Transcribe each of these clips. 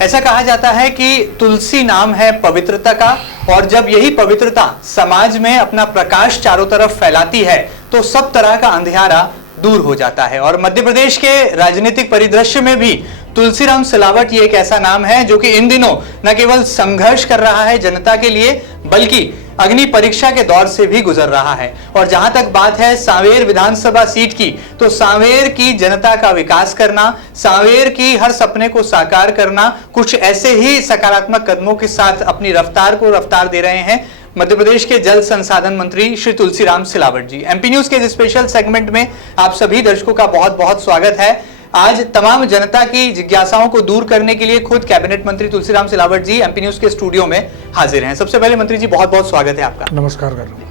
ऐसा कहा जाता है कि तुलसी नाम है पवित्रता का, और जब यही पवित्रता समाज में अपना प्रकाश चारों तरफ फैलाती है तो सब तरह का अंधियारा दूर हो जाता है। और मध्य प्रदेश के राजनीतिक परिदृश्य में भी तुलसीराम सिलावट ये एक ऐसा नाम है जो कि इन दिनों न केवल संघर्ष कर रहा है जनता के लिए, बल्कि अग्नि परीक्षा के दौर से भी गुजर रहा है। और जहां तक बात है सांवेर विधानसभा सीट की, तो सांवेर की जनता का विकास करना, सांवेर की हर सपने को साकार करना, कुछ ऐसे ही सकारात्मक कदमों के साथ अपनी रफ्तार को रफ्तार दे रहे हैं मध्य प्रदेश के जल संसाधन मंत्री श्री तुलसीराम सिलावट जी। एमपी न्यूज के इस स्पेशल सेगमेंट में आप सभी दर्शकों का बहुत बहुत स्वागत है। आज तमाम जनता की जिज्ञासाओं को दूर करने के लिए खुद कैबिनेट मंत्री तुलसीराम सिलावट जी एमपी न्यूज के स्टूडियो में हाजिर हैं। सबसे पहले मंत्री जी बहुत बहुत स्वागत है आपका। नमस्कार कर लो।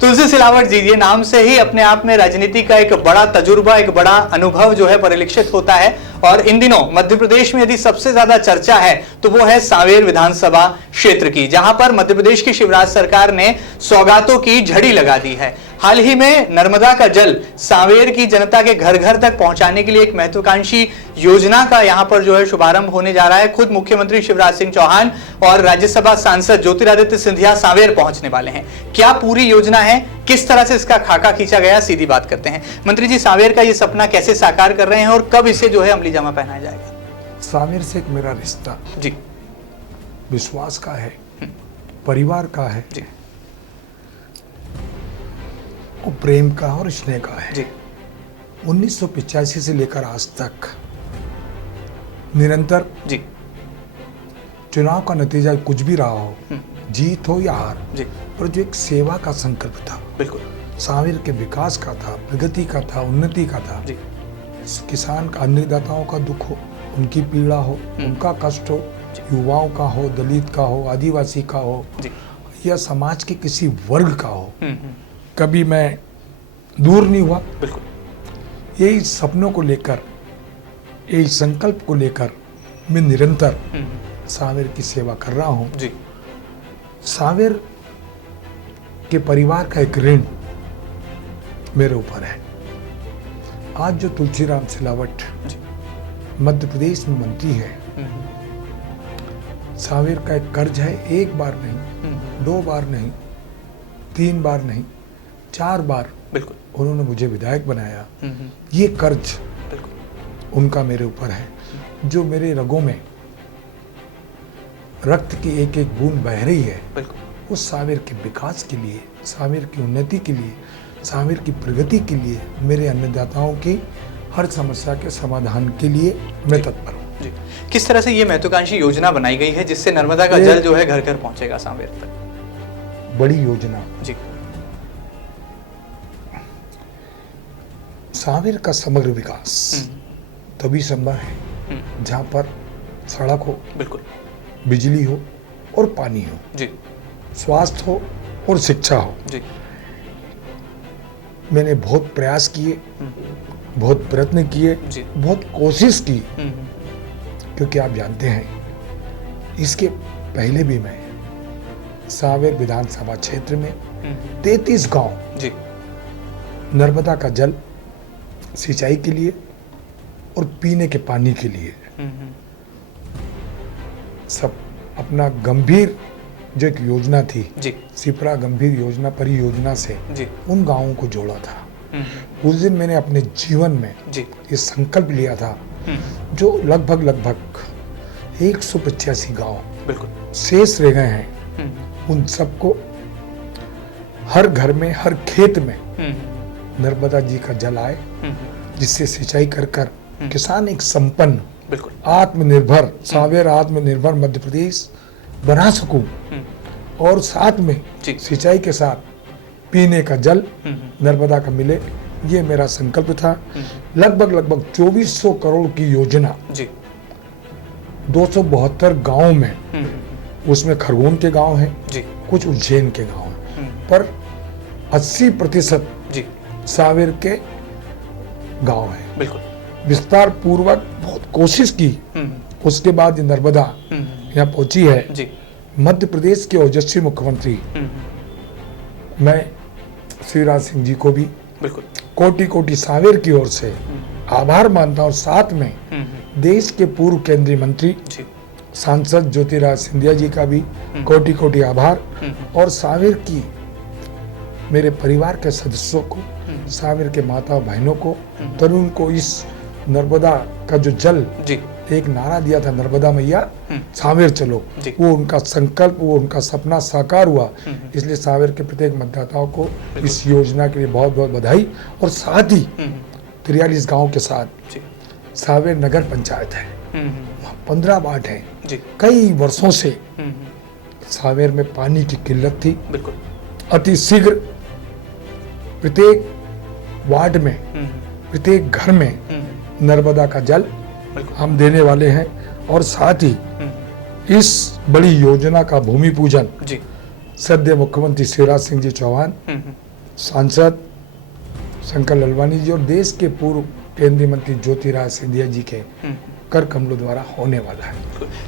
तुलसी सिलावट जी, ये नाम से ही अपने आप में राजनीति का एक बड़ा तजुर्बा, एक बड़ा अनुभव जो है परिलक्षित होता है। और इन दिनों मध्य प्रदेश में यदि सबसे ज्यादा चर्चा है तो वो है सांवेर विधानसभा क्षेत्र की, जहां पर मध्य प्रदेश की शिवराज सरकार ने सौगातों की झड़ी लगा दी है। हाल ही में नर्मदा का जल सांवेर की जनता के घर घर तक पहुंचाने के लिए एक महत्वाकांक्षी योजना का यहां पर जो है शुभारंभ होने जा रहा है। खुद मुख्यमंत्री शिवराज सिंह चौहान और राज्यसभा सांसद ज्योतिरादित्य सिंधिया सांवेर पहुंचने वाले हैं। क्या पूरी योजना है, किस तरह से इसका खाका खींचा गया, सीधी बात करते हैं। मंत्री जी, सांवेर का ये सपना कैसे साकार कर रहे हैं और कब इसे जो है अमली जामा पहनाया जाएगा? सांवेर से एक मेरा रिश्ता जी विश्वास का है, परिवार का है जी, और प्रेम का और स्नेह का है जी। 1985 से लेकर आज तक निरंतर जी चुनाव का नतीजा कुछ भी रहा हो, जीत हो या हार जी, पर जो एक सेवा का संकल्प था, बिल्कुल सांवेर के विकास का था, प्रगति का था, उन्नति का था। जी, किसान का, अन्नदाताओं का दुख हो, उनकी पीड़ा हो, उनका कष्ट हो, युवाओं का हो, दलित का हो, आदिवासी का हो, जी, या समाज के किसी वर्ग का हो, कभी मैं दूर नहीं हुआ। बिल्कुल। यही सपनों को लेकर, यही संकल्प को लेकर मैं निरंतर सांवेर की सेवा कर रहा हूँ। जी, सांवेर के परिवार का एक ऋण मेरे ऊपर है। आज जो तुलसीराम सिलावट मध्य प्रदेश में मंत्री है, सांवेर का एक कर्ज है। एक बार नहीं, 2 बार नहीं, 3 बार नहीं, 4 बार बिल्कुल उन्होंने मुझे विधायक बनाया। ये कर्ज बिल्कुल उनका मेरे ऊपर है। जो मेरे रगों में रक्त की एक एक बूंद बह रही है, बिल्कुल उस सांवेर के विकास के लिए, सांवेर की उन्नति के लिए, सांवेर की प्रगति के लिए, मेरे अन्नदाताओं की हर समस्या के समाधान के लिए मैं तत्पर हूँ। जी। किस तरह से ये महत्वाकांक्षी योजना बनाई गई है जिससे नर्मदा का जल जो है घर घर पहुंचेगा सांवेर तक? बड़ी योजना। जी, सांवेर का समग्र विकास तभी संभव है जहाँ पर सड़क हो, बिल्कुल बिजली हो और पानी हो, जी, स्वास्थ्य हो और शिक्षा हो। जी, मैंने बहुत प्रयास किए, बहुत प्रयत्न किए, जी, बहुत कोशिश की, क्योंकि आप जानते हैं इसके पहले भी मैं सांवेर विधानसभा क्षेत्र में 33 गांव जी, नर्मदा का जल सिंचाई के लिए और पीने के पानी के लिए सब अपना गंभीर जो एक योजना थी, जी, सिपरा गंभीर योजना परियोजना से जी, उन गांवों को जोड़ा था। उस दिन मैंने अपने जीवन में जी, ये संकल्प लिया था, जो लगभग 185 गांव बिल्कुल शेष रह गए हैं, उन सबको हर घर में, हर खेत में नर्मदा जी का जल आए, जिससे सिंचाई कर कर किसान एक संपन्न, बिल्कुल आत्मनिर्भर, सांवेर आत्मनिर्भर मध्य प्रदेश बना सकूं, और साथ में जी। सिंचाई के साथ पीने का जल नर्मदा का मिले, ये मेरा संकल्प था। लगभग 2400 करोड़ की योजना जी, 272 गांव में, उसमें खरगोन के गांव हैं, जी, कुछ उज्जैन के गांव हैं, पर 80% जी, सांवेर के गांव हैं। बिल्कुल विस्तार पूर्वक बहुत कोशिश की, उसके बाद ये नर्मदा यहाँ पहुंची है। जी, मध्य प्रदेश के ओजस्वी मुख्यमंत्री मैं शिवराज सिंह जी को भी बिल्कुल कोटि कोटि सांवेर की ओर से आभार मानता हूँ। साथ में देश के पूर्व केंद्रीय मंत्री जी, सांसद ज्योतिराज सिंधिया जी का भी कोटि कोटि आभार, और सावेर की मेरे परिवार के सदस्यों को, सावेर के माता बहनों को, तरुण को इस नर्मदा का जो जल जी एक नारा दिया था, नर्मदा मैया सावेर चलो, वो उनका संकल्प, वो उनका सपना साकार हुआ। इसलिए सावेर के प्रत्येक मतदाताओं को इस योजना के लिए बहुत बहुत बधाई। और साथ ही 43 गांव के साथ सावेर नगर पंचायत है, 15 वार्ड है। कई वर्षों से सावेर में पानी की किल्लत थी। बिल्कुल अति शीघ्र प्रत्येक वार्ड में, प्रत्येक घर में नर्मदा का जल हम देने वाले हैं। और साथ ही इस बड़ी योजना का भूमि पूजन सद्य मुख्यमंत्री शिवराज सिंह जी चौहान, सांसद शंकर ललवानी जी और देश के पूर्व केंद्रीय मंत्री ज्योतिराज सिंधिया जी के कर कमलों द्वारा होने वाला है।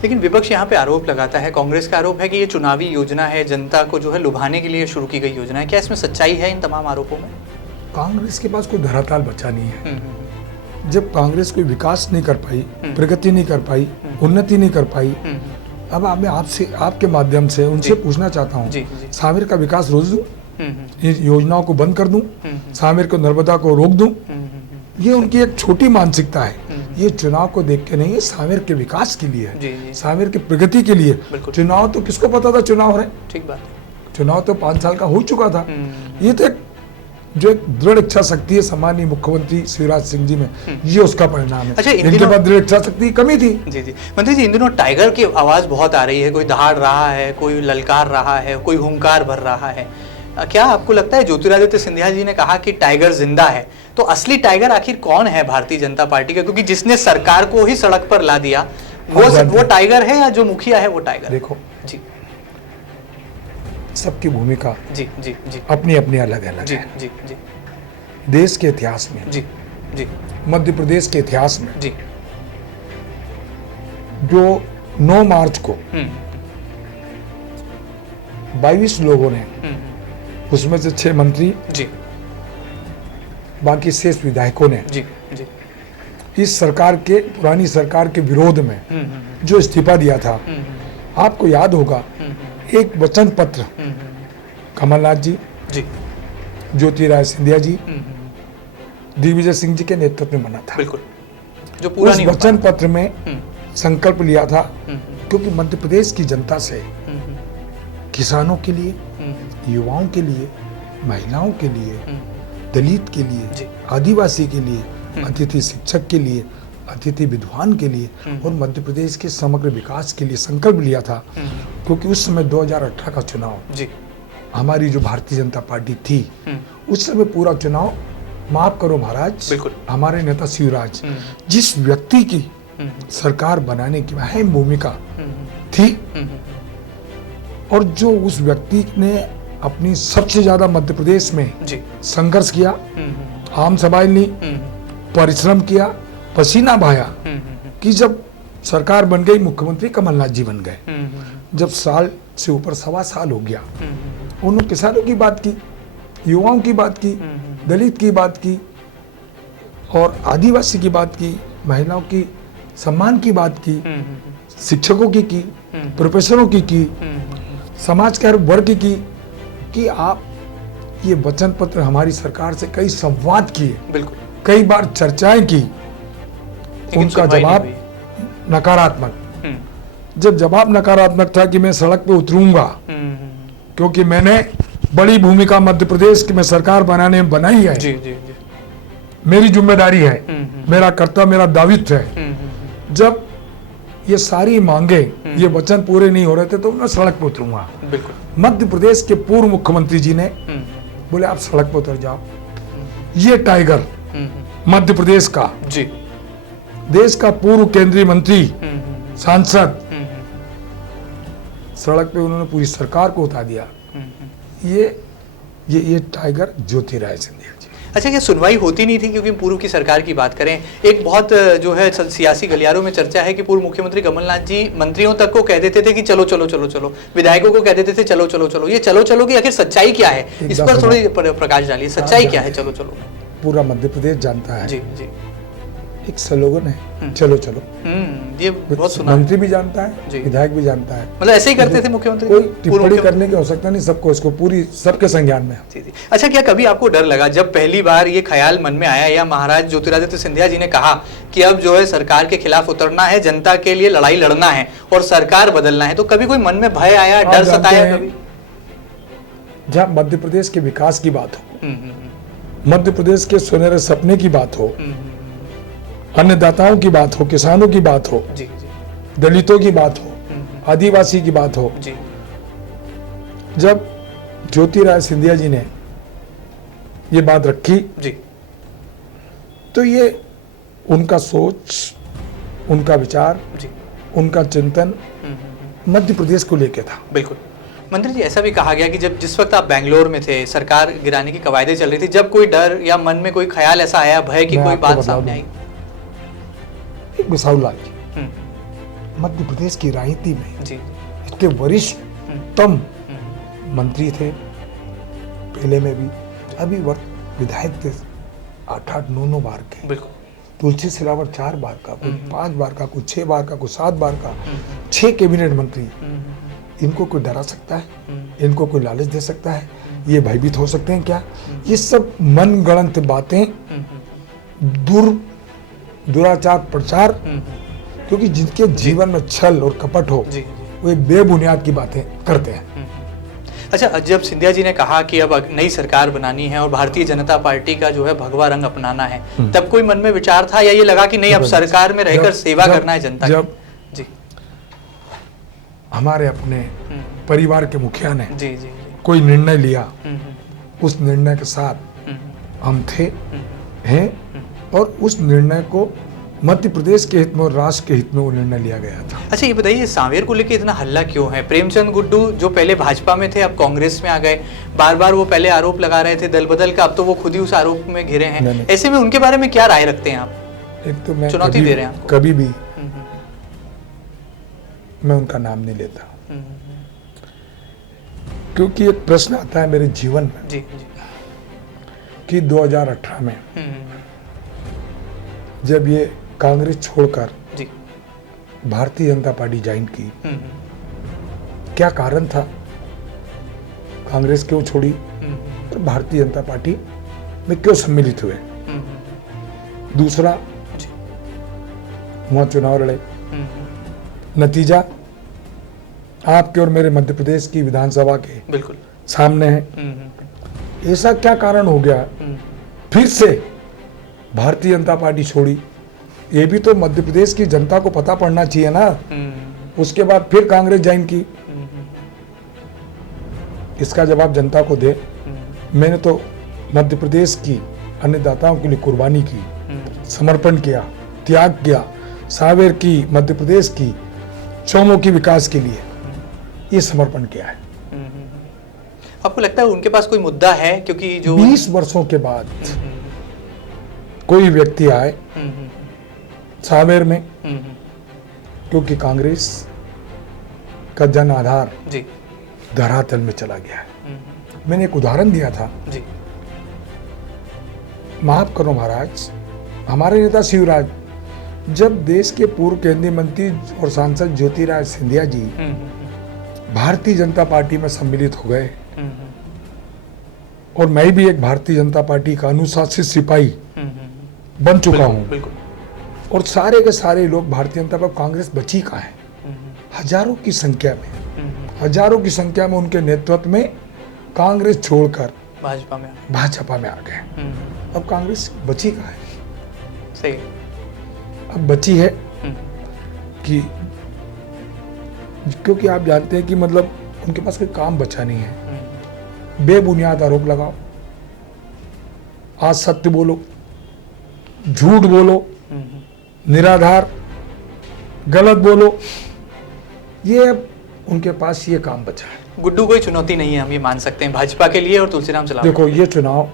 लेकिन विपक्ष यहाँ पे आरोप लगाता है, कांग्रेस का आरोप है कि ये चुनावी योजना है, जनता को जो है लुभाने के लिए शुरू की गई योजना है। क्या इसमें सच्चाई है इन तमाम आरोपों में? कांग्रेस के पास कोई धरातल बचा नहीं है। जब कांग्रेस कोई विकास नहीं कर पाई, प्रगति नहीं कर पाई, उन्नति नहीं कर पाई, अब मैं आपसे, आपके माध्यम से उनसे पूछना चाहता हूँ, सावेर का विकास रोक दूं, इन योजनाओं को बंद कर दूं, सावेर को नर्मदा को रोक दूं? ये उनकी एक छोटी मानसिकता है। ये चुनाव को देख के नहीं है, सावेर के विकास के लिए है, सावेर की प्रगति के लिए। चुनाव तो किसको पता था चुनाव है? ठीक बात है। चुनाव तो 5 साल का हो चुका था। ये तो जो एक दृढ़ इच्छा शक्ति है सम्मानीय मुख्यमंत्री शिवराज सिंह जी में, ये उसका परिणाम है। अच्छा, इनके पास दृढ़ इच्छा शक्ति की कमी थी। जी जी मंत्री जी, इन दिनों टाइगर की आवाज बहुत आ रही है, कोई दहाड़ रहा है, कोई ललकार रहा है, कोई हुंकार भर रहा है। क्या आपको लगता है, ज्योतिरादित्य सिंधिया जी ने कहा कि टाइगर जिंदा है, तो असली टाइगर आखिर कौन है भारतीय जनता पार्टी का? क्योंकि जिसने सरकार को ही सड़क पर ला दिया वो टाइगर है, या जो मुखिया है वो टाइगर? देखो जी, सबकी भूमिका जी जी जी अपनी अपनी अलग अलग जी, है। जी जी देश के इतिहास में, जी जी मध्य प्रदेश के इतिहास में, जी जो 9 मार्च को 22 लोगों ने, उसमें से 6 मंत्री जी, बाकी शेष विधायकों ने जी जी इस सरकार के, पुरानी सरकार के विरोध में जो इस्तीफा दिया था, आपको याद होगा, एक वचन पत्र कमलनाथ जी, ज्योतिराज सिंधिया जी, दिग्विजय सिंह जी के नेतृत्व में बना था। बिल्कुल, जो पूरा उस वचन पत्र में संकल्प लिया था, क्योंकि मध्य प्रदेश की जनता से किसानों के लिए, युवाओं के लिए, महिलाओं के लिए, दलित के लिए, आदिवासी के लिए, अतिथि शिक्षक के लिए, अतिथि विद्वान के लिए और मध्य प्रदेश के समग्र विकास के लिए संकल्प लिया था। क्योंकि उस समय 2018 का चुनाव, हमारी जो भारतीय जनता पार्टी थी, उस समय पूरा चुनाव, माफ करो महाराज, हमारे नेता शिवराज, जिस व्यक्ति की सरकार बनाने की अहम भूमिका थी, और जो उस व्यक्ति ने अपनी सबसे ज्यादा मध्य प्रदेश में संघर्ष किया, आम सभाएं ली, परिश्रम किया, पसीना बहाया, कि जब सरकार बन गई, मुख्यमंत्री कमलनाथ जी बन गए। जब साल से ऊपर 1.25 साल हो गया, उन्होंने किसानों की बात की, युवाओं की बात की, दलित की बात की, और आदिवासी की बात की, महिलाओं की सम्मान की बात की, शिक्षकों की, प्रोफेसरों की, समाज के हर वर्ग की, कि आप ये वचन पत्र हमारी सरकार से कई संवाद किए, बिल्कुल कई बार चर्चाएं की, उनका जवाब नकारात्मक। जब जवाब नकारात्मक था कि मैं सड़क पे उतरूंगा, क्योंकि मैंने बड़ी भूमिका मध्य प्रदेश की में सरकार बनाने में बनाई है, जी, जी, जी। मेरी जिम्मेदारी है, मेरा कर्तव्य, मेरा दायित्व है। जब ये सारी मांगे, ये वचन पूरे नहीं हो रहे थे, तो मैं सड़क पे उतरूंगा। मध्य प्रदेश के पूर्व मुख्यमंत्री जी ने बोले आप सड़क पे उतर जाओ। ये टाइगर मध्य प्रदेश का, जी, देश का पूर्व केंद्रीय मंत्री, सांसद, सड़क पे उन्होंने पूरी सरकार को उतार दिया। ये टाइगर ज्योतिराज सिंधिया जी। अच्छा, ये सुनवाई होती नहीं थी? क्योंकि पूर्व की सरकार की बात करें, एक बहुत जो है सियासी गलियारों में चर्चा है कि पूर्व मुख्यमंत्री कमलनाथ जी मंत्रियों तक को कह देते थे कि चलो चलो चलो चलो, विधायकों को कह देते थे चलो चलो चलो। ये चलो चलो की आखिर सच्चाई क्या है, इस पर थोड़ी प्रकाश डालिए। सच्चाई क्या है चलो चलो? पूरा मध्य प्रदेश जानता है, जी जी, एक स्लोगन है, चलो चलो। ये बहुत सुना है। मंत्री भी जानता है, जी। विधायक भी जानता है। मतलब ऐसे ही करते थे मुख्यमंत्री, कोई पूर्व टिप्पणी मुख्यमंत्री? करने की आवश्यकता नहीं, सबको इसको पूरी सबके संज्ञान में है। जी जी। अच्छा, क्या कभी आपको डर लगा जब पहली बार ये ख्याल मन में आया या महाराज ज्योतिरादित्य सिंधिया जी ने कहा कि अब जो है सरकार के खिलाफ उतरना है, जनता के लिए लड़ाई लड़ना है और सरकार बदलना है, तो कभी कोई मन में भय आया, आप डर जानते सताया हैं, कभी? जहाँ मध्य प्रदेश के विकास की बात हो, मध्य प्रदेश के सुनहरे सपने की बात हो, अन्नदाताओं की बात हो, किसानों की बात हो, जी जी दलितों की बात हो, आदिवासी की बात हो, जी जब ज्योतिरादित्य सिंधिया जी ने ये बात रखी जी तो ये उनका सोच, उनका विचार, जी। उनका चिंतन मध्य प्रदेश को लेके था। बिल्कुल। मंत्री जी, ऐसा भी कहा गया कि जब जिस वक्त आप बेंगलोर में थे, सरकार गिराने की कवायदें चल रही थी, जब कोई डर या मन में कोई ख्याल ऐसा आया, भय की मैं कोई आपको बात बता सामने दूं। आई? एक गुसाऊलाल जी हम्म, मध्य प्रदेश की राजनीति में जी इतने वरिष्ठतम मंत्री थे, पहले में भी, अभी विधायक थे 8-9 बार के। बिल्कुल। तुलसी सिलावट 4 बार का, कोई 5 बार का, कोई 6 बार का, कोई 7 बार का, 6 कैबिनेट मंत्री। इनको कोई डरा सकता है? इनको कोई लालच दे सकता है? ये भयभीत हो सकते हैं क्या? ये सब मनगढ़ंत बातें, दुराचार प्रचार, क्योंकि जिनके जीवन में छल और कपट हो, जी वे बेबुनियाद की बातें करते हैं। अच्छा, जब सिंधिया जी ने कहा कि अब नई सरकार बनानी है और भारतीय जनता पार्टी का जो है भगवा रंग अपनाना है, तब कोई मन में विचार था या ये लगा कि नहीं, अब सरकार में रहकर सेवा करना है जनता जब की? जी हमारे अपने परिवार के मुखिया ने जी जी कोई निर्णय लिया, उस निर्णय के साथ हम थे, हैं, और उस निर्णय को मध्य प्रदेश के हित में और राष्ट्र के हित में वो निर्णय लिया गया था। अच्छा, ये बताइए, सांवेर को लेकर इतना हल्ला क्यों है? प्रेमचंद गुड्डू जो पहले भाजपा में थे, अब कांग्रेस में आ गए, बार बार वो पहले आरोप लगा रहे थे दल बदल का, अब तो वो खुद ही उस आरोप में घिरे हैं। नहीं। ऐसे में उनके बारे में क्या राय रखते हैं आप? एक तो मैं चुनौती दे रहे हैं आपको। कभी भी मैं उनका नाम नहीं लेता, क्योंकि एक प्रश्न आता है मेरे जीवन में जी जी कि 2018 में जब ये कांग्रेस छोड़कर जी भारतीय जनता पार्टी ज्वाइन की, क्या कारण था? कांग्रेस क्यों छोड़ी और भारतीय जनता पार्टी में क्यों सम्मिलित हुए? दूसरा, वहां चुनाव लड़े, नतीजा आपके और मेरे मध्य प्रदेश की विधानसभा के बिल्कुल सामने है। ऐसा क्या कारण हो गया फिर से भारतीय जनता पार्टी छोड़ी? ये भी तो मध्य प्रदेश की जनता को पता पड़ना चाहिए ना। उसके बाद फिर कांग्रेस ज्वाइन की, इसका जवाब जनता को दे। मैंने तो मध्य प्रदेश की अन्नदाताओं के लिए कुर्बानी की, समर्पण किया, त्याग किया, सांवेर की, मध्य प्रदेश की, चौमुखी विकास के लिए ये समर्पण किया है। आपको लगता है उनके पास कोई मुद्दा है? क्योंकि जो 20 वर्षों के बाद कोई व्यक्ति आए सांवेर में, क्योंकि कांग्रेस का जन आधार जी धरातल में चला गया है। मैंने एक उदाहरण दिया था, जी माफ करो महाराज, हमारे नेता शिवराज, जब देश के पूर्व केंद्रीय मंत्री और सांसद ज्योतिरादित्य सिंधिया जी भारतीय जनता पार्टी में सम्मिलित हो गए, और मैं भी एक भारतीय जनता पार्टी का अनुशासित सिपाही बन चुका हूं, बिल्कुल। और सारे के सारे लोग भारतीय जनता पार्टी, कांग्रेस बची कहाँ है? हजारों की संख्या में, हजारों की संख्या में उनके नेतृत्व में कांग्रेस छोड़कर भाजपा में आ गए। अब कांग्रेस बची कहाँ है? सही। अब बची है कि क्योंकि आप जानते हैं कि मतलब उनके पास कोई काम बचा नहीं है। बेबुनियाद आरोप लगाओ, आज सत्य बोलो, झूठ बोलो, निराधार गलत बोलो, ये अब उनके पास ये काम बचा है। गुड्डू कोई चुनौती नहीं है, हम ये मान सकते हैं भाजपा के लिए और तुलसीराम सिलावट। देखो, ये चुनाव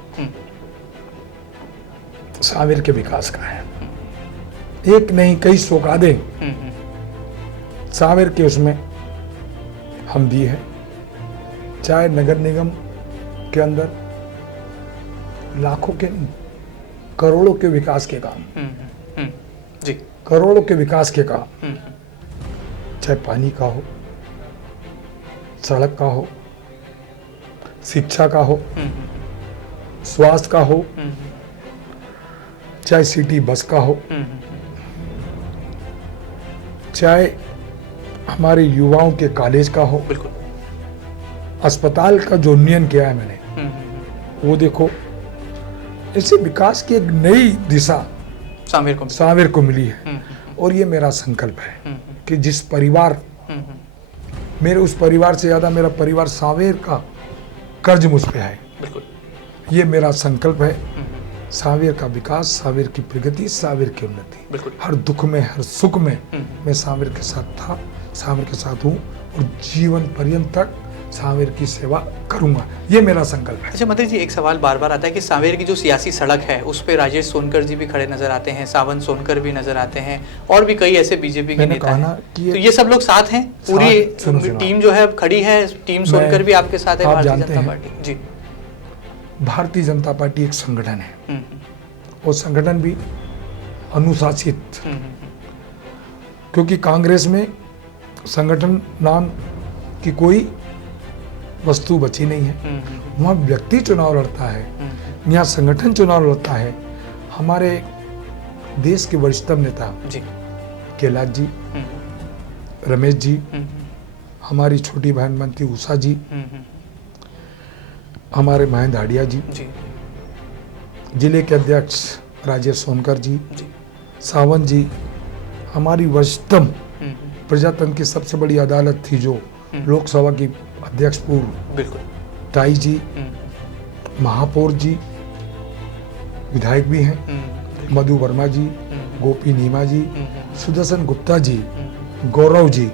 सांवेर के विकास का है। एक नहीं, कई सौगातें सांवेर के उसमें हम दी है। चाहे नगर निगम के अंदर लाखों के, करोड़ों के विकास के काम, जी। करोड़ों के विकास के काम, हम्म, चाहे पानी का हो, सड़क का हो, शिक्षा का हो, स्वास्थ्य का हो, चाहे सिटी बस का हो, चाहे हमारे युवाओं के कॉलेज का हो, बिल्कुल। अस्पताल का जो उन्नयन किया है मैंने, वो देखो, ऐसे विकास की एक नई दिशा सांवेर को मिली है। और ये मेरा संकल्प है कि जिस परिवार, मेरे उस परिवार से ज्यादा मेरा परिवार सांवेर का कर्ज मुझ पे है। बिल्कुल। ये मेरा संकल्प है, सांवेर का विकास, सांवेर की प्रगति, सांवेर की उन्नति। बिल्कुल। हर दुख में, हर सुख में मैं सांवेर के साथ था, सांवेर के साथ हूँ और जीवन पर्यंत तक सांवेर की सेवा करूंगा। ये मेरा संकल्प है। अच्छा मंत्री जी, एक सवाल बार बार आता है कि सांवेर की जो सियासी सड़क है उस पे राजेश सोनकर जी भी खड़े नजर आते हैं, सावन सोनकर भी नजर आते हैं और भी कई ऐसे बीजेपी के नेता हैं। तो ये सब लोग साथ हैं, पूरी टीम जो है खड़ी है, टीम सोनकर भी आपके साथ है भारतीय जनता पार्टी? जी। भारतीय जनता पार्टी एक संगठन है और संगठन भी अनुशासित, क्योंकि कांग्रेस में संगठन नाम की कोई वस्तु बची नहीं है। वहाँ व्यक्ति चुनाव लड़ता है, यहाँ संगठन चुनाव लड़ता है। हमारे देश के वरिष्ठतम नेता जी, कैलाश जी, रमेश जी, हमारी छोटी बहन मंत्री उषा जी, हमारे महेंद्र हाड़िया जी, जिले के अध्यक्ष राजेश सोनकर जी, सावंत जी, हमारी वरिष्ठतम प्रजातंत्र की सबसे बड़ी अदालत थी जो लोकसभा की अध्यक्ष पूर्व, बिल्कुल, ताई जी, महापौर जी, विधायक भी हैं, मधु वर्मा जी, गोपी नीमा जी, सुदर्शन गुप्ता जी, गौरव जी,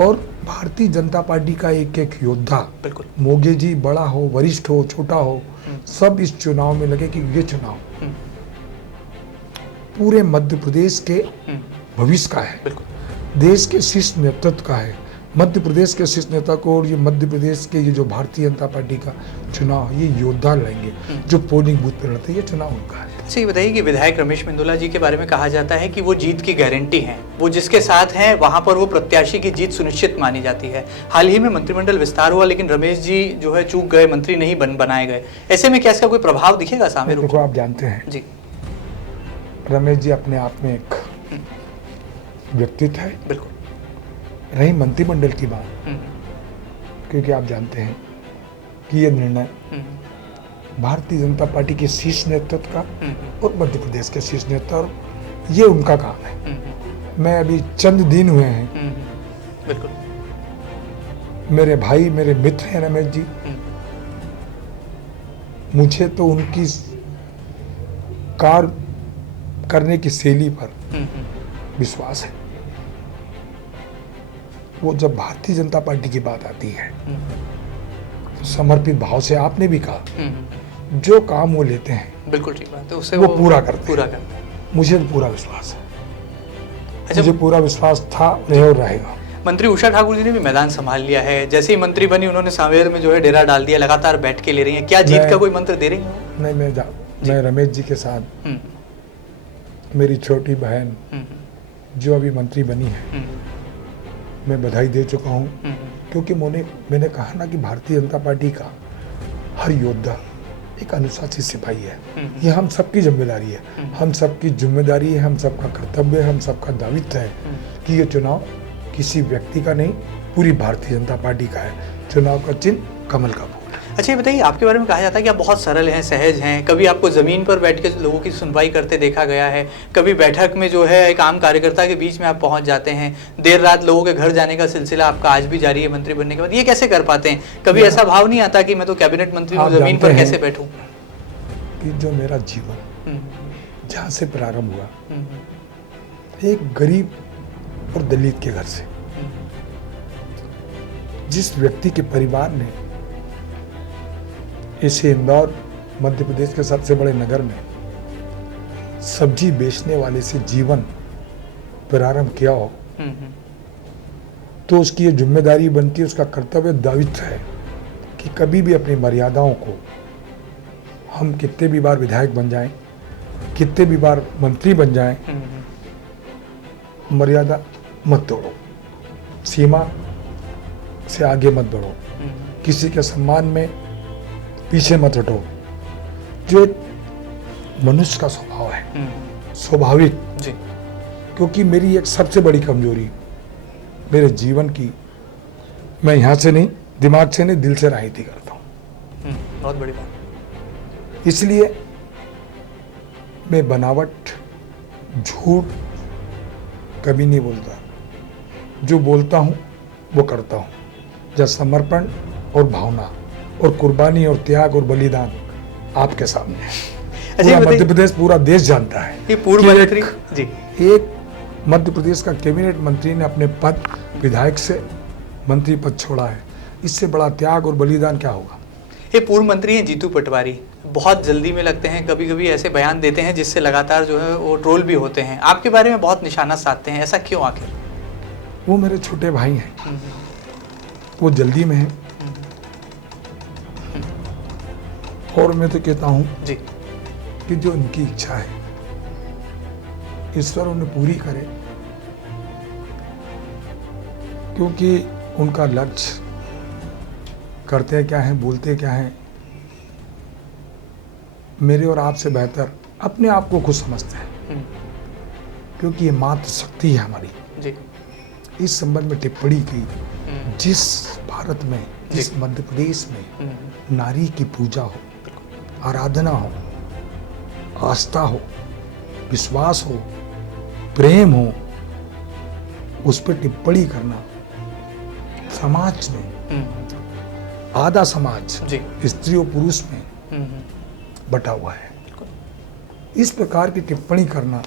और भारतीय जनता पार्टी का एक एक योद्धा, बिल्कुल, मोगे जी, बड़ा हो, वरिष्ठ हो, छोटा हो, सब इस चुनाव में लगे कि ये चुनाव पूरे मध्य प्रदेश के भविष्य का है, देश के शीर्ष नेतृत्व का है। मध्य प्रदेश के शीर्ष नेता को और ये मध्य प्रदेश के ये जो भारतीय जनता पार्टी का चुनाव, ये योद्धा लड़ेंगे जो पोलिंग बूथ पर लड़ते हैं, ये चुनाव उनका है। अच्छा ये बताइए कि विधायक रमेश मेंदोला जी के बारे में कहा जाता है कि वो जीत की गारंटी हैं, वो जिसके साथ हैं वहां पर वो प्रत्याशी की जीत सुनिश्चित मानी जाती है। हाल ही में मंत्रिमंडल विस्तार हुआ लेकिन रमेश जी जो है चूक गए, मंत्री नहीं बनाए गए। ऐसे में क्या इसका कोई प्रभाव दिखेगा सांवेर? देखो, आप जानते हैं जी, रमेश जी अपने आप में एक व्यक्तित्व है। बिल्कुल। रही मंत्रिमंडल की बात, क्योंकि आप जानते हैं कि ये निर्णय भारतीय जनता पार्टी के शीर्ष नेतृत्व का और मध्य प्रदेश के शीर्ष नेता, और ये उनका काम है। मैं अभी चंद दिन हुए हैं, बिल्कुल, मेरे भाई, मेरे मित्र हैं रमेश जी, मुझे तो उनकी कार्य करने की शैली पर विश्वास है। वो जब भारतीय जनता पार्टी की बात आती है तो समर्पित भाव से, आपने भी कहा, जो काम वो लेते हैं, बिल्कुल ठीक बात है, उससे वो पूरा करते हैं। मुझे तो पूरा विश्वास है। अच्छा, मुझे पूरा विश्वास था, रहे और रहेगा। मंत्री उषा ठाकुर जी ने भी मैदान संभाल लिया है, जैसे ही मंत्री बनी उन्होंने सांवेर में जो है डेरा डाल दिया, लगातार बैठ के ले रही हैं। क्या जीत का कोई मंत्र दे रही हैं? नहीं, मैं रमेश जी के साथ, मेरी छोटी बहन जो अभी मंत्री बनी है, मैं बधाई दे चुका हूँ, क्योंकि मैंने कहा ना कि भारतीय जनता पार्टी का हर योद्धा एक अनुशासित सिपाही है। ये हम सबकी जिम्मेदारी है, हम सबकी जिम्मेदारी है, हम सबका कर्तव्य है, हम सबका दायित्व है कि ये चुनाव किसी व्यक्ति का नहीं, पूरी भारतीय जनता पार्टी का है। चुनाव का चिन्ह कमल का फूल। अच्छा ये बताइए, आपके बारे में कहा जाता है कि आप बहुत सरल हैं, सहज हैं। कभी आपको ज़मीन पर बैठ के लोगों की सुनवाई करते देखा गया है, कभी बैठक में जो है एक आम कार्यकर्ता के बीच में आप पहुंच जाते हैं, देर रात लोगों के घर जाने का सिलसिला आपका आज भी जारी है मंत्री बनने के बाद। ये कैसे कर पाते हैं? कभी ऐसा भाव नहीं आता कि मैं तो कैबिनेट मंत्री हूँ, ज़मीन पर कैसे बैठूँ? कि जो मेरा जीवन जहाँ से प्रारंभ हुआ, एक गरीब और दलित के घर से, जिस व्यक्ति के परिवार ने इसे इंदौर मध्य प्रदेश के सबसे बड़े नगर में सब्जी बेचने वाले से जीवन प्रारंभ किया हो, तो उसकी ये जिम्मेदारी बनती है, उसका कर्तव्य दायित्व है कि कभी भी अपनी मर्यादाओं को, हम कितने भी बार विधायक बन जाएं, कितने भी बार मंत्री बन जाएं, मर्यादा मत तोड़ो, सीमा से आगे मत बढ़ो, किसी के सम्मान में पीछे मत हटो, जो एक मनुष्य का स्वभाव है, स्वाभाविक। जी। क्योंकि मेरी एक सबसे बड़ी कमजोरी मेरे जीवन की, मैं यहाँ से नहीं, दिमाग से नहीं, दिल से राजनीति करता हूँ। बहुत बड़ी बात। इसलिए मैं बनावट, झूठ कभी नहीं बोलता, जो बोलता हूँ वो करता हूँ। जब समर्पण और भावना और कुर्बानी और त्याग और बलिदान आपके सामने है। पूरा मध्य प्रदेश, पूरा देश जानता है ये पूर्व मंत्री जी, एक मध्य प्रदेश का कैबिनेट मंत्री ने अपने पद, विधायक से मंत्री पद छोड़ा है। इससे बड़ा त्याग और बलिदान क्या होगा। ये पूर्व मंत्री हैं जीतू पटवारी, बहुत जल्दी में लगते हैं, कभी कभी ऐसे बयान देते हैं जिससे लगातार जो है वो ट्रोल भी होते हैं, आपके बारे में बहुत निशाना साधते हैं, ऐसा क्यों आखिर। वो मेरे छोटे भाई हैं, वो जल्दी में हैं, और मैं तो कहता हूँ जी कि जो उनकी इच्छा है ईश्वर उन्हें पूरी करे, क्योंकि उनका लक्ष्य, करते क्या हैं, बोलते क्या हैं, मेरे और आपसे बेहतर अपने आप को खुद समझते हैं, क्योंकि ये मातृ शक्ति है हमारी। जी। इस संबंध में टिप्पणी की, जिस भारत में, जिस मध्य प्रदेश में नारी की पूजा हो, आराधना हो, आस्था हो, विश्वास हो, प्रेम हो, उस पर टिप्पणी करना, समाज में आधा समाज स्त्री और पुरुष में बटा हुआ है, इस प्रकार की टिप्पणी करना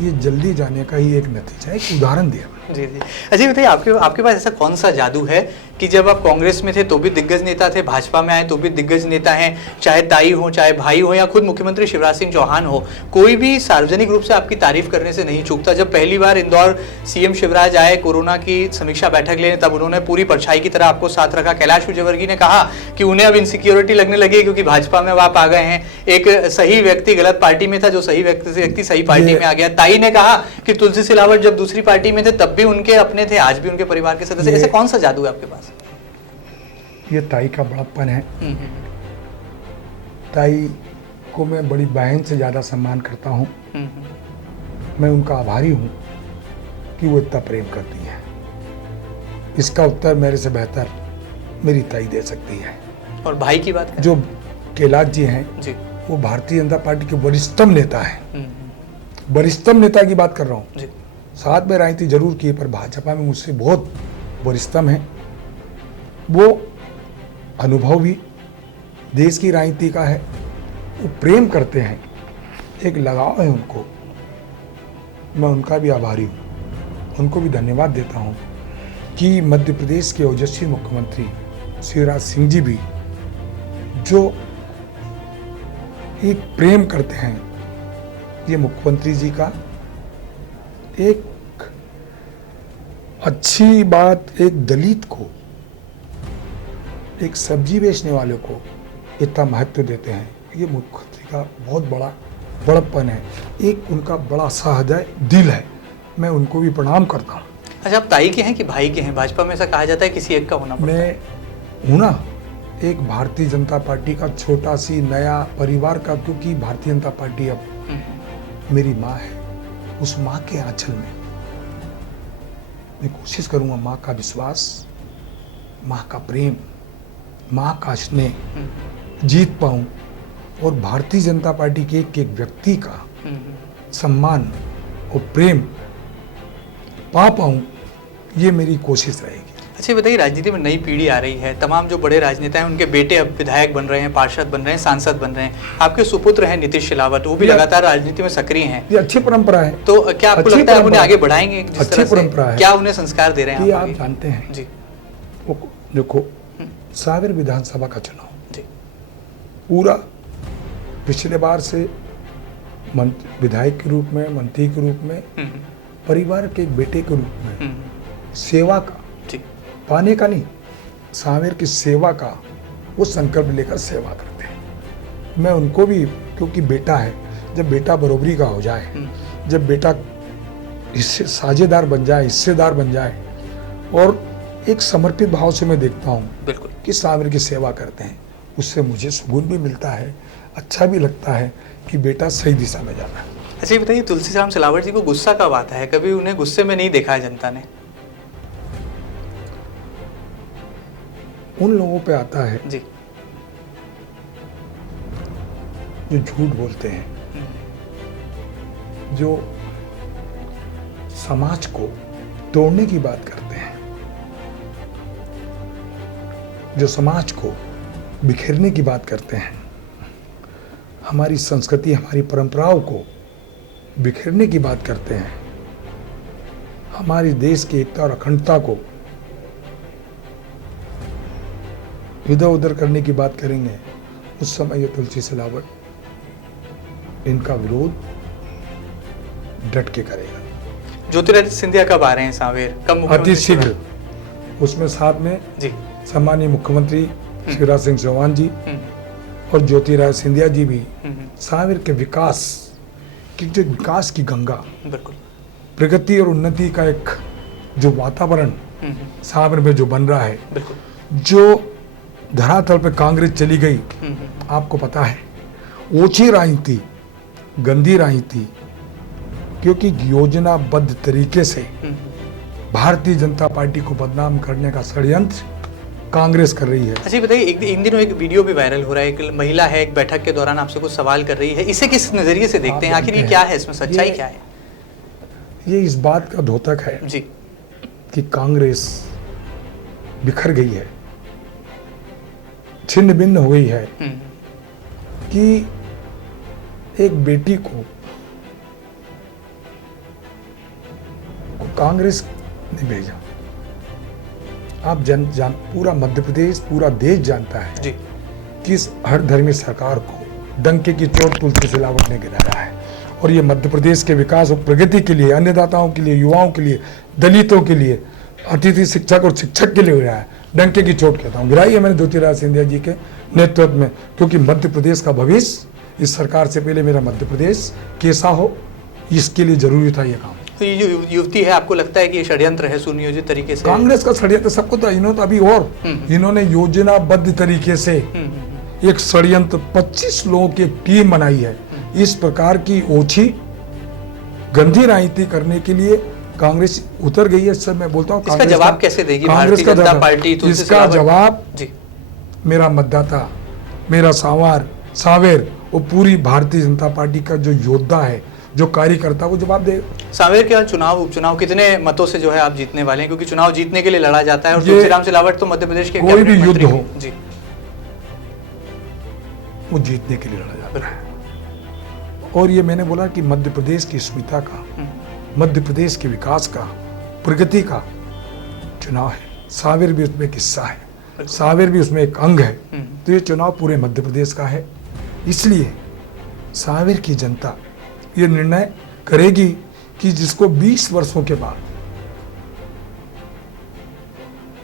ये जल्दी जाने का ही एक नतीजा है। एक उदाहरण दिया जी जी। अच्छा बताइए, आपके पास ऐसा कौन सा जादू है कि जब आप कांग्रेस में थे तो भी दिग्गज नेता थे, भाजपा में आए तो भी दिग्गज नेता हैं, चाहे ताई हो, चाहे भाई हो, या खुद मुख्यमंत्री शिवराज सिंह चौहान हो, कोई भी सार्वजनिक रूप से आपकी तारीफ करने से नहीं चूकता। जब पहली बार इंदौर सीएम शिवराज आए कोरोना की समीक्षा बैठक लेने, तब उन्होंने पूरी परछाई की तरह आपको साथ रखा। कैलाश विजयवर्गीय ने कहा कि उन्हें अब इनसिक्योरिटी लगने लगी क्योंकि भाजपा में आप आ गए हैं, एक सही व्यक्ति गलत पार्टी में था, जो सही व्यक्ति सही पार्टी में आ गया। ताई ने कहा कि तुलसी सिलावट जब दूसरी पार्टी में थे तब भी उनके अपने थे, आज भी उनके परिवार के सदस्य। ऐसे कौन सा जादू है आपके पास। ये ताई का बड़प्पन है। ताई को मैं बड़ी बहन से ज्यादा सम्मान करता हूँ। मैं उनका आभारी हूँ कि वो इतना प्रेम करती है। इसका उत्तर मेरे से बेहतर मेरी ताई दे सकती है। और भाई की बात करें, जो कैलाश जी हैं जी, वो भारतीय जनता पार्टी के वरिष्ठतम नेता है। वरिष्ठतम नेता की बात कर रहा हूँ। साथ में राजनीति जरूर की, पर भाजपा में मुझसे बहुत वरिष्ठतम है। वो अनुभव भी देश की राजनीति का है, वो प्रेम करते हैं, एक लगाव है उनको। मैं उनका भी आभारी हूँ, उनको भी धन्यवाद देता हूँ कि मध्य प्रदेश के ओजस्वी मुख्यमंत्री शिवराज सिंह जी भी जो एक प्रेम करते हैं, ये मुख्यमंत्री जी का एक अच्छी बात, एक दलित को, एक सब्जी बेचने वाले को इतना महत्व देते हैं, ये मुख्यमंत्री का बहुत बड़ा बड़प्पन है। एक उनका बड़ा सहृदय दिल है, मैं उनको भी प्रणाम करता हूँ। अच्छा, आप ताई के हैं कि भाई के हैं? भाजपा में ऐसा कहा जाता है किसी एक का होना पड़ता है। मैं हूँ ना एक भारतीय जनता पार्टी का छोटा सी नया परिवार का, क्योंकि भारतीय जनता पार्टी अब मेरी माँ है। उस माँ के आंचल में मैं कोशिश करूँगा माँ का विश्वास, माँ का प्रेम, माँ का स्नेह जीत पाऊँ और भारतीय जनता पार्टी के एक व्यक्ति का सम्मान और प्रेम पा पाऊँ, ये मेरी कोशिश रहेगी। अच्छा बताइए, राजनीति में नई पीढ़ी आ रही है, तमाम जो बड़े राजनेता हैं उनके बेटे अब विधायक बन रहे हैं, पार्षद बन रहे हैं, सांसद बन रहे हैं। आपके सुपुत्र हैं नीतीश सिलावट, वो भी लगातार राजनीति में सक्रिय हैं। ये अच्छी परंपरा है। तो क्या आपको लगता है उन्हें आगे बढ़ाएंगे? अच्छी परंपरा है। क्या उन्हें संस्कार दे रहे हैं आप जानते हैं जी? वो देखो, सावेर विधानसभा का चुनाव जी, पूरा पिछले बार से विधायक के रूप में, मंत्री के रूप में, परिवार के बेटे के रूप में सेवा का पाने का नहीं, सावेर की सेवा का वो संकल्प लेकर सेवा करते हैं। मैं उनको भी, क्योंकि बेटा है, जब बेटा बरोबरी का हो जाए, जब बेटा इससे साझेदार बन जाए, हिस्सेदार बन जाए, और एक समर्पित भाव से मैं देखता हूँ बिल्कुल कि सावर की सेवा करते हैं, उससे मुझे सुकून भी मिलता है, अच्छा भी लगता है कि बेटा सही दिशा में जाना है। अच्छा ये बताइए, तुलसीराम सिलावट जी को गुस्सा कब आता है? कभी उन्हें गुस्से में नहीं देखा है जनता ने। उन लोगों पे आता है जी। जो झूठ बोलते हैं, जो समाज को तोड़ने की बात करते हैं, जो समाज को बिखेरने की बात करते हैं, हमारी संस्कृति, हमारी परंपराओं को बिखेरने की बात करते हैं, हमारी देश की एकता और अखंडता को इधर उधर करने की बात करेंगे, उस समय ये तुलसी सिलावट इनका विरोध डट के करेगा। ज्योतिरादित्य सिंधिया कब आ रहे हैं सांवेर? कब मुख्यमंत्री? अति शीघ्र। उसमें साथ में जी सम्मानीय मुख्यमंत्री शिवराज सिंह चौहान जी और ज्योतिरादित्य सिंधिया जी भी सांवेर के विकास की, जो विकास की गंगा, बिल्कुल प्रगति और उन्नति का एक जो वातावरण सांवेर में जो बन रहा है, बिल्कुल जो धरातल पे कांग्रेस चली गई, आपको पता है, ओछी राजनीति, गंदी राजनीति, क्योंकि योजनाबद्ध तरीके से भारतीय जनता पार्टी को बदनाम करने का षड्यंत्र कांग्रेस कर रही है। अच्छा बताइए, इन दिनों एक वीडियो भी वायरल हो रहा है, एक महिला है एक बैठक के दौरान आपसे कुछ सवाल कर रही है, इसे किस नजरिए से देखते हैं? आखिर ये क्या है, इसमें सच्चाई क्या है? ये इस बात का द्योतक है जी कि कांग्रेस बिखर गई है, छिन्न भिन्न हो गई है, कि एक बेटी को कांग्रेस ने भेजा। आप पूरा मध्य प्रदेश, पूरा देश जानता है जी कि इस हर धर्मी सरकार को डंके की चोट तुलसी सिलावट ने गिराया है, और ये मध्य प्रदेश के विकास और प्रगति के लिए, अन्नदाताओं के लिए, युवाओं के लिए, दलितों के लिए, अतिथि शिक्षक और शिक्षक के लिए हो रहा है। डंके की चोट कहता हूँ, गिराई है मैंने ज्योतिरादित्य सिंधिया जी के नेतृत्व में, क्योंकि मध्य प्रदेश का भविष्य इस सरकार से पहले मेरा मध्य प्रदेश कैसा हो, इसके लिए जरूरी था ये काम। तो ये जो युवती है, आपको लगता है कि ये षड्यंत्र है सुनियोजित तरीके से? कांग्रेस का षड्यंत्र सबको था, इन्होंने तो अभी और इन्होंने योजनाबद्ध तरीके से एक षड्यंत्र 25 लोगों की एक टीम बनाई है। इस प्रकार की ओछी गंदी राजनीति करने के लिए कांग्रेस उतर गई है। सर मैं बोलता हूँ, इसका जवाब कैसे देगी भारतीय जनता पार्टी? इसका जवाब जी मेरा मतदाता, मेरा सांवेर और पूरी भारतीय जनता पार्टी का जो योद्धा है, जो कार्यकर्ता, वो जवाब देगा। सांवेर के चुनाव उपचुनाव कितने मतों से जो है आप जीतने वाले हैं? क्योंकि चुनाव जीतने के लिए लड़ा जाता है, और तुलसीराम सिलावट तो मध्य प्रदेश के कोई भी युद्ध हो जी, वो जीतने के लिए लड़ा जाता है। और ये मैंने बोला कि मध्य प्रदेश की अस्मिता का, मध्य प्रदेश के विकास का, प्रगति का चुनाव है। सांवेर भी उसमें एक हिस्सा है, सांवेर भी उसमें एक अंग है। तो ये चुनाव पूरे मध्य प्रदेश का है, इसलिए सांवेर की जनता ये निर्णय करेगी कि जिसको 20 वर्षों के बाद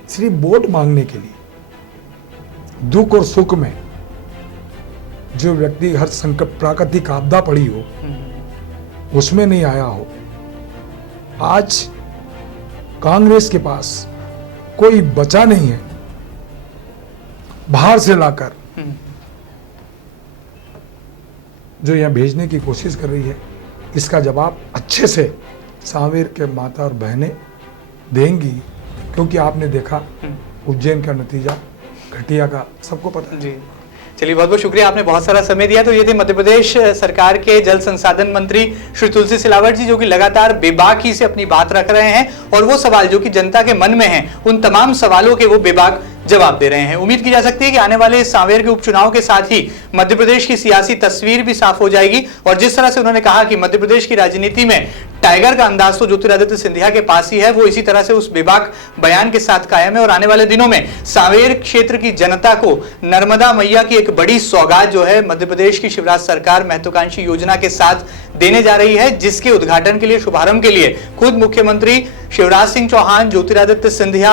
सिर्फ वोट मांगने के लिए, दुख और सुख में जो व्यक्ति हर संकट, प्राकृतिक आपदा पड़ी हो, उसमें नहीं आया हो, आज कांग्रेस के पास कोई बचा नहीं है बाहर से लाकर जो यहाँ भेजने की कोशिश कर रही है, इसका जवाब अच्छे से सांवेर के माता और बहनें देंगी। क्योंकि आपने देखा उज्जैन का नतीजा, घटिया का, सबको पता है। जी चलिए, बहुत बहुत शुक्रिया, आपने बहुत सारा समय दिया। तो ये थे मध्य प्रदेश सरकार के जल संसाधन मंत्री श्री तुलसी सिलावट जी, जो कि लगातार बेबाकी से अपनी बात रख रहे हैं, और वो सवाल जो कि जनता के मन में हैं, उन तमाम सवालों के वो बेबाक जवाब दे रहे हैं। उम्मीद की जा सकती है कि आने वाले सांवेर के उपचुनाव के साथ ही मध्य प्रदेश की सियासी तस्वीर भी साफ हो जाएगी। और जिस तरह से उन्होंने कहा कि मध्य प्रदेश की राजनीति में टाइगर का अंदाज तो ज्योतिरादित्य सिंधिया के पास ही है, वो इसी तरह से उस बेबाक बयान के साथ कायम है। और आने वाले दिनों में सांवेर क्षेत्र की जनता को नर्मदा मैया की एक बड़ी सौगात जो है मध्य प्रदेश की शिवराज सरकार महत्वाकांक्षी योजना के साथ देने जा रही है, जिसके उद्घाटन के लिए, शुभारंभ के लिए खुद मुख्यमंत्री शिवराज सिंह चौहान, ज्योतिरादित्य सिंधिया